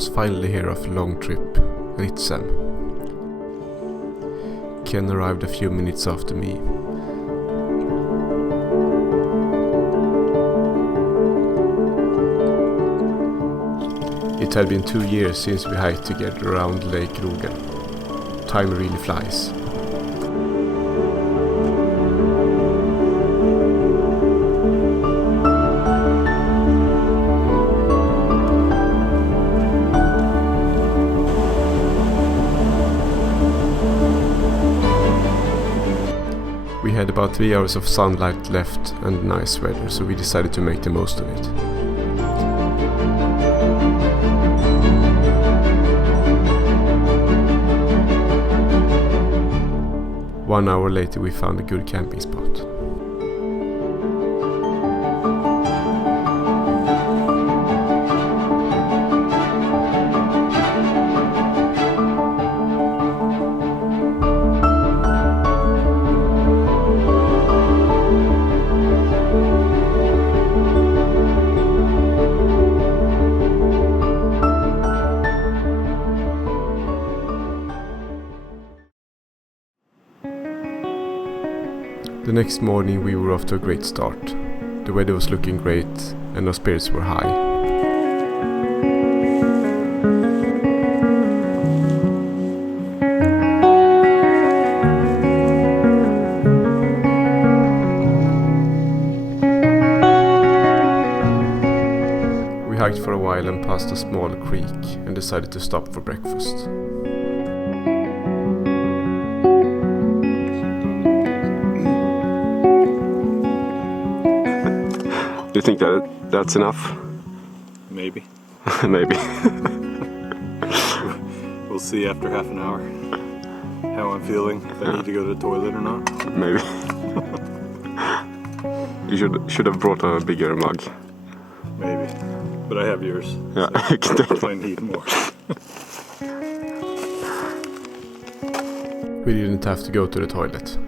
was finally here after a long trip, Ritsem. Ken arrived a few minutes after me. It had been 2 years since we hiked together around Lake Rogen. Time really flies. We had about 3 hours of sunlight left and nice weather, so we decided to make the most of it. One hour later we found a good camping spot. The next morning we were off to a great start. The weather was looking great and our spirits were high. We hiked for a while and passed a small creek and decided to stop for breakfast. Do you think that's enough? Maybe. Maybe. We'll see after half an hour how I'm feeling, if I need to go to the toilet or not. Maybe. You should have brought a bigger mug. Maybe. But I have yours. Yeah, So you can take if I need more. We didn't have to go to the toilet.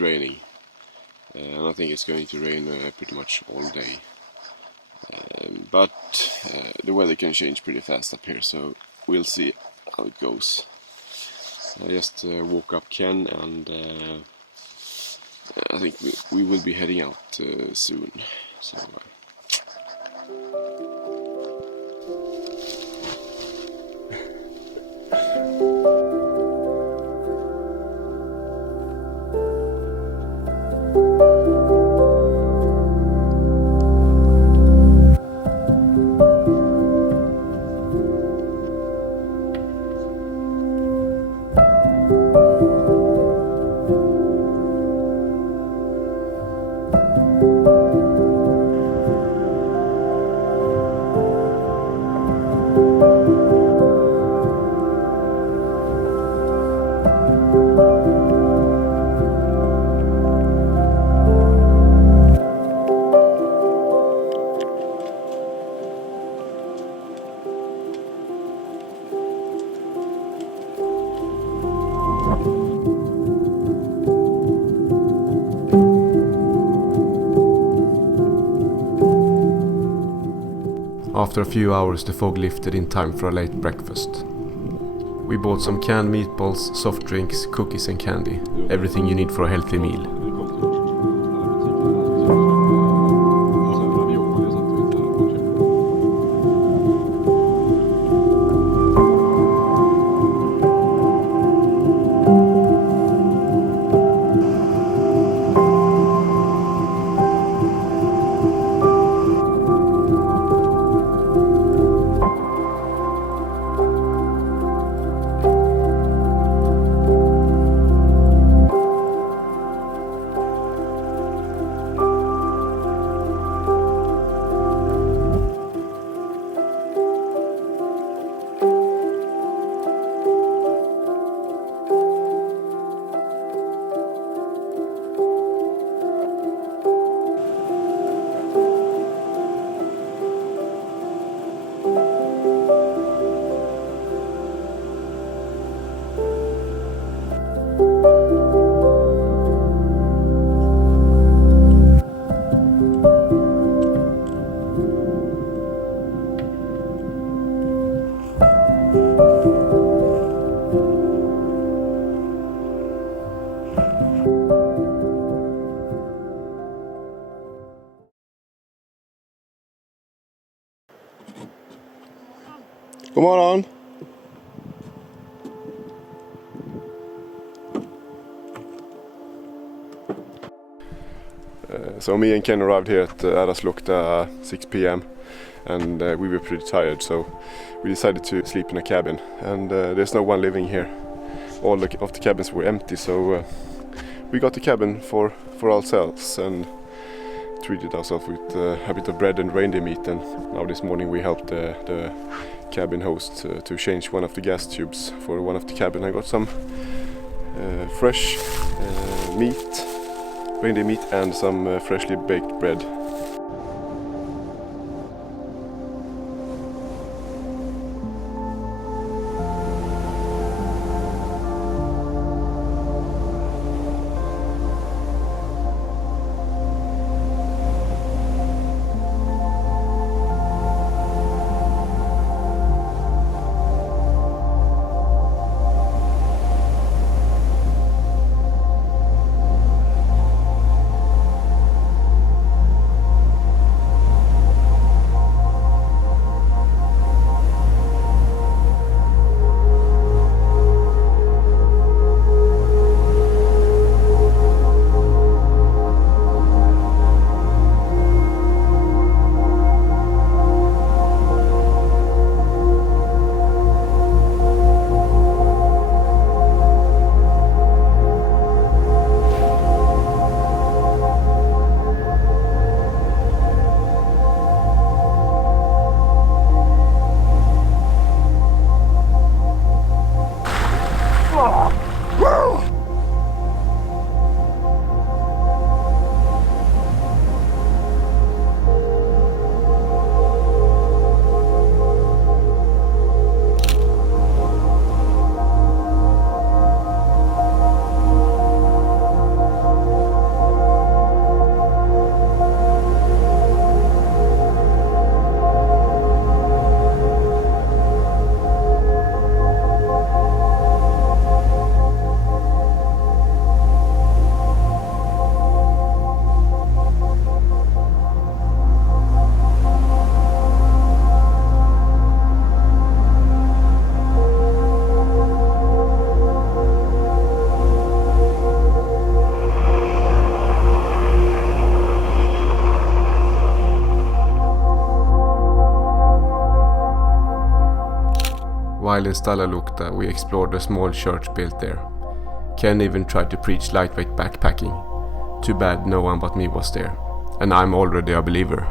raining, and I think it's going to rain pretty much all day. But the weather can change pretty fast up here, so we'll see how it goes. I just woke up Ken, and I think we will be heading out soon. So. After a few hours, the fog lifted in time for a late breakfast. We bought some canned meatballs, soft drinks, cookies and candy. Everything you need for a healthy meal. God morgon! So me and Ken arrived here at Staloluokta 6 p.m. and we were pretty tired, so we decided to sleep in a cabin, and there's no one living here. All of the cabins were empty, so we got the cabin for ourselves and treated ourselves with a bit of bread and reindeer meat. And now this morning we helped the cabin host to change one of the gas tubes for one of the cabin. I got some fresh meat, reindeer meat, and some freshly baked bread. While in Staloluokta, we explored a small church built there. Ken even tried to preach lightweight backpacking. Too bad no one but me was there. And I'm already a believer.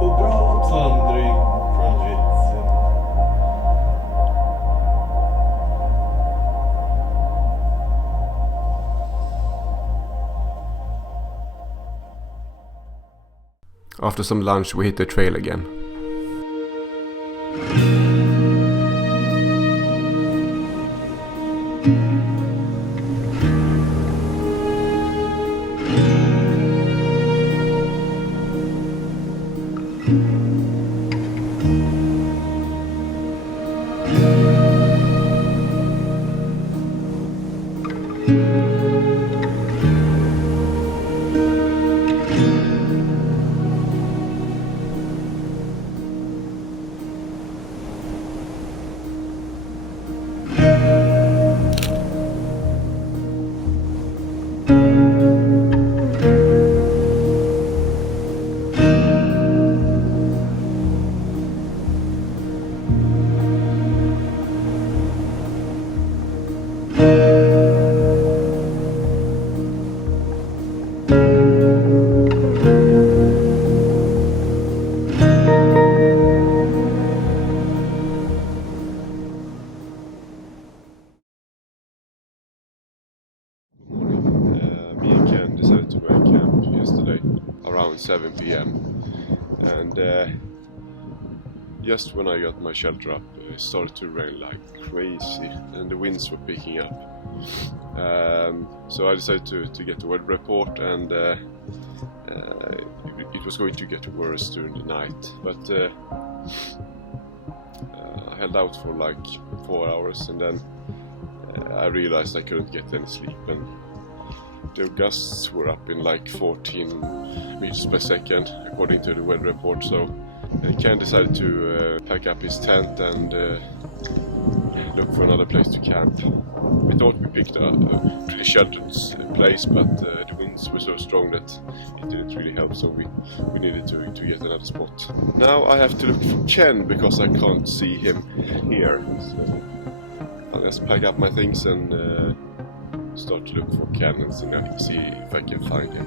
Och bra vandring från Ritsem. After some lunch, we hit the trail again. Me and Ken decided to go and camp yesterday around 7 p.m. and just when I got my shelter up, it started to rain like crazy and the winds were picking up. So I decided to get the weather report, and it was going to get worse during the night, but I held out for like 4 hours, and then I realized I couldn't get any sleep, and the gusts were up in like 14 meters per second according to the weather report. So Ken decided to pack up his tent and look for another place to camp. We thought we picked a pretty sheltered place, but the winds were so strong that it didn't really help, so we needed to get another spot. Now I have to look for Ken because I can't see him here, so I'll just pack up my things and start to look for Ken and see if I can find him.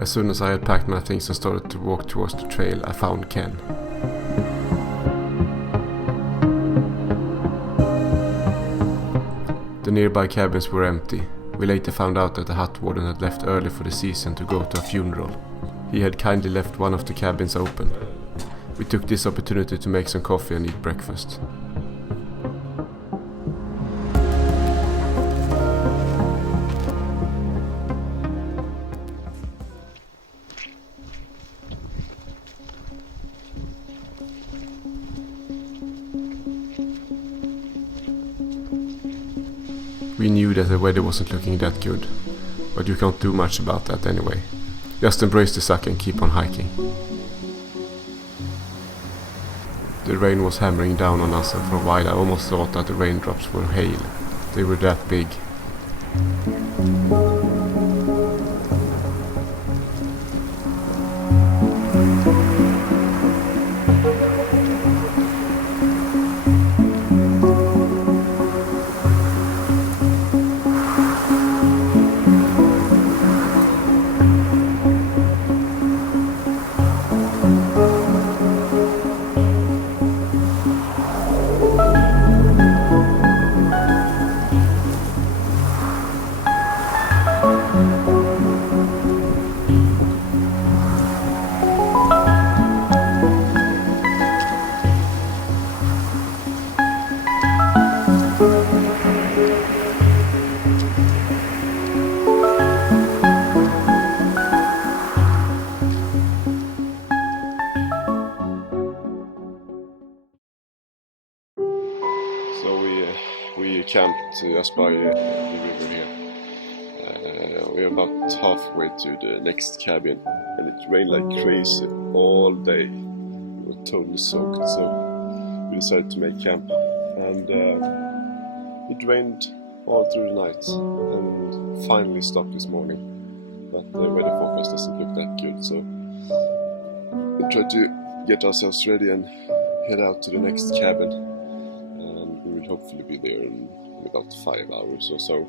As soon as I had packed my things and started to walk towards the trail, I found Ken. The nearby cabins were empty. We later found out that the hut warden had left early for the season to go to a funeral. He had kindly left one of the cabins open. We took this opportunity to make some coffee and eat breakfast. We knew that the weather wasn't looking that good, but you can't do much about that anyway. Just embrace the suck and keep on hiking. The rain was hammering down on us, and for a while I almost thought that the raindrops were hail. They were that big. We camped just by the river here. We're about halfway to the next cabin, and it rained like crazy all day. We were totally soaked, so we decided to make camp. And it rained all through the night and finally stopped this morning. But the weather forecast doesn't look that good, so we tried to get ourselves ready and head out to the next cabin, and we will hopefully be there in about 5 hours or so.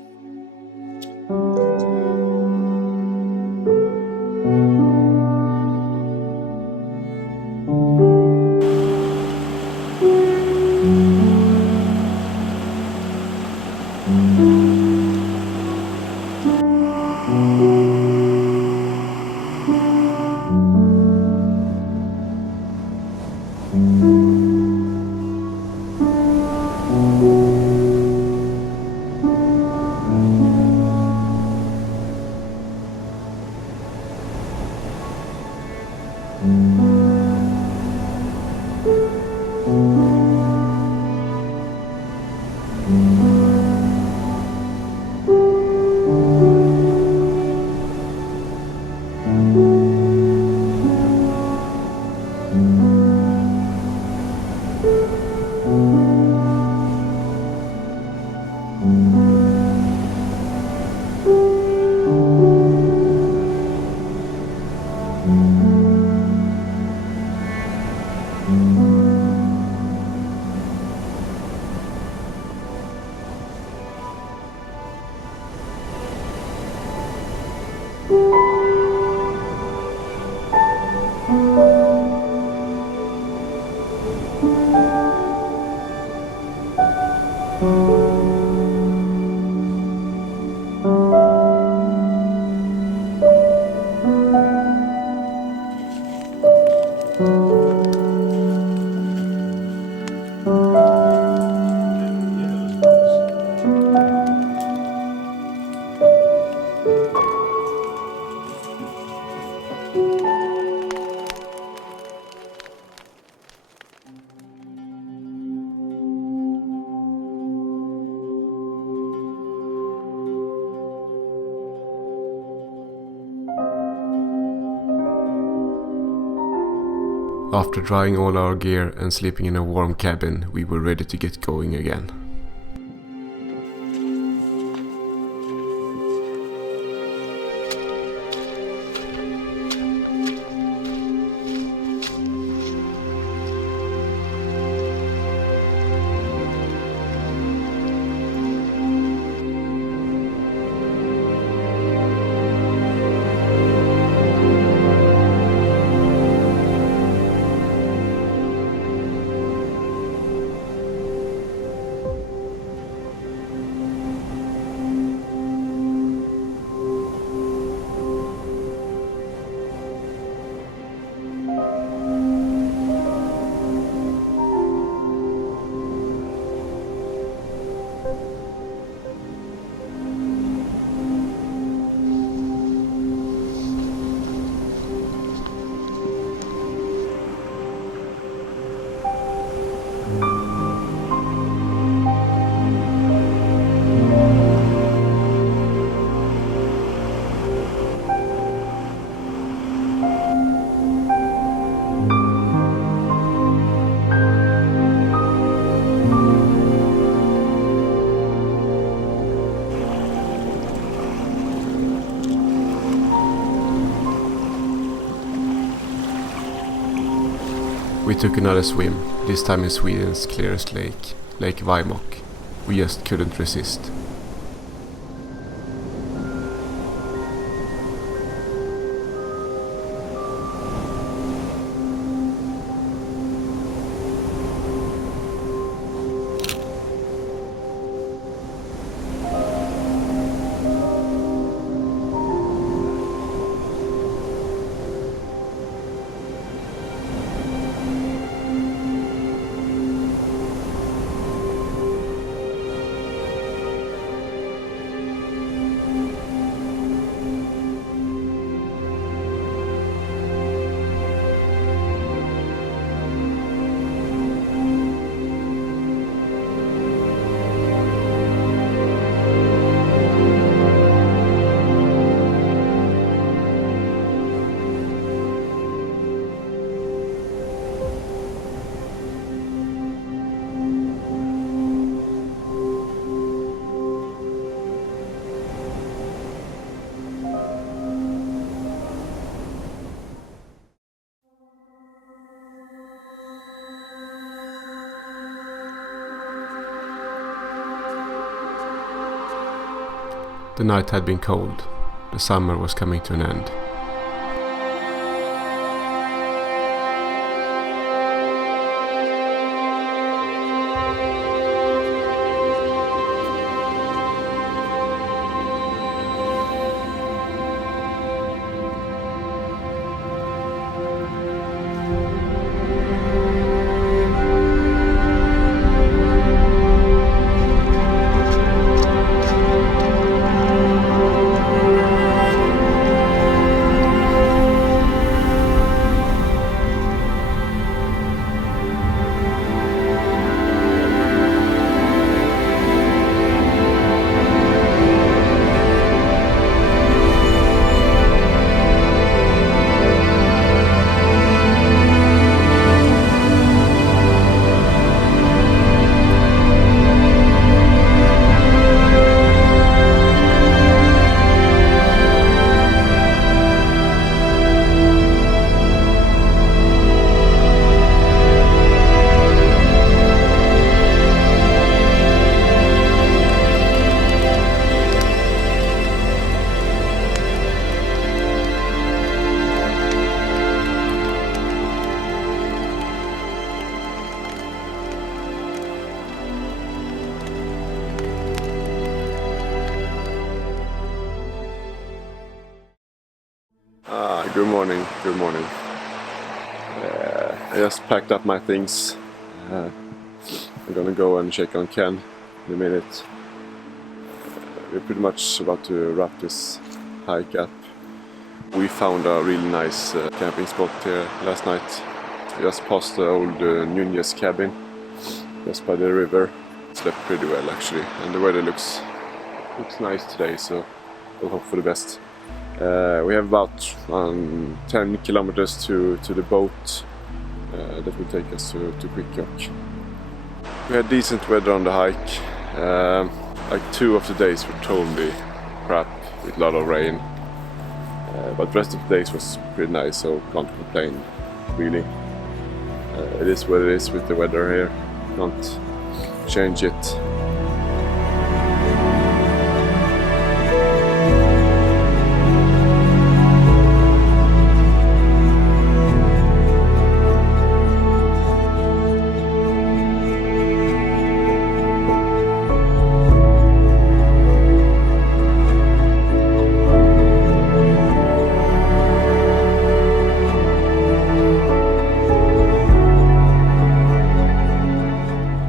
After drying all our gear and sleeping in a warm cabin, we were ready to get going again. We took another swim, this time in Sweden's clearest lake, Lake Vajmok. We just couldn't resist. The night had been cold. The summer was coming to an end. Good morning, good morning. I just packed up my things. I'm gonna go and check on Ken in a minute. We're pretty much about to wrap this hike up. We found a really nice camping spot here last night. Just past the old Nunez cabin, just by the river. Slept pretty well actually, and the weather looks nice today, so we'll hope for the best. We have about 10 kilometers to the boat that will take us to Kvikkjokk. We had decent weather on the hike. Like 2 of the days were totally crap with a lot of rain. But the rest of the days was pretty nice, so can't complain really. It is what it is with the weather here. Can't change it.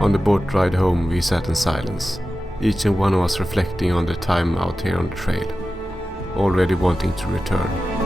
On the boat ride home we sat in silence, each and one of us reflecting on the time out here on the trail, already wanting to return.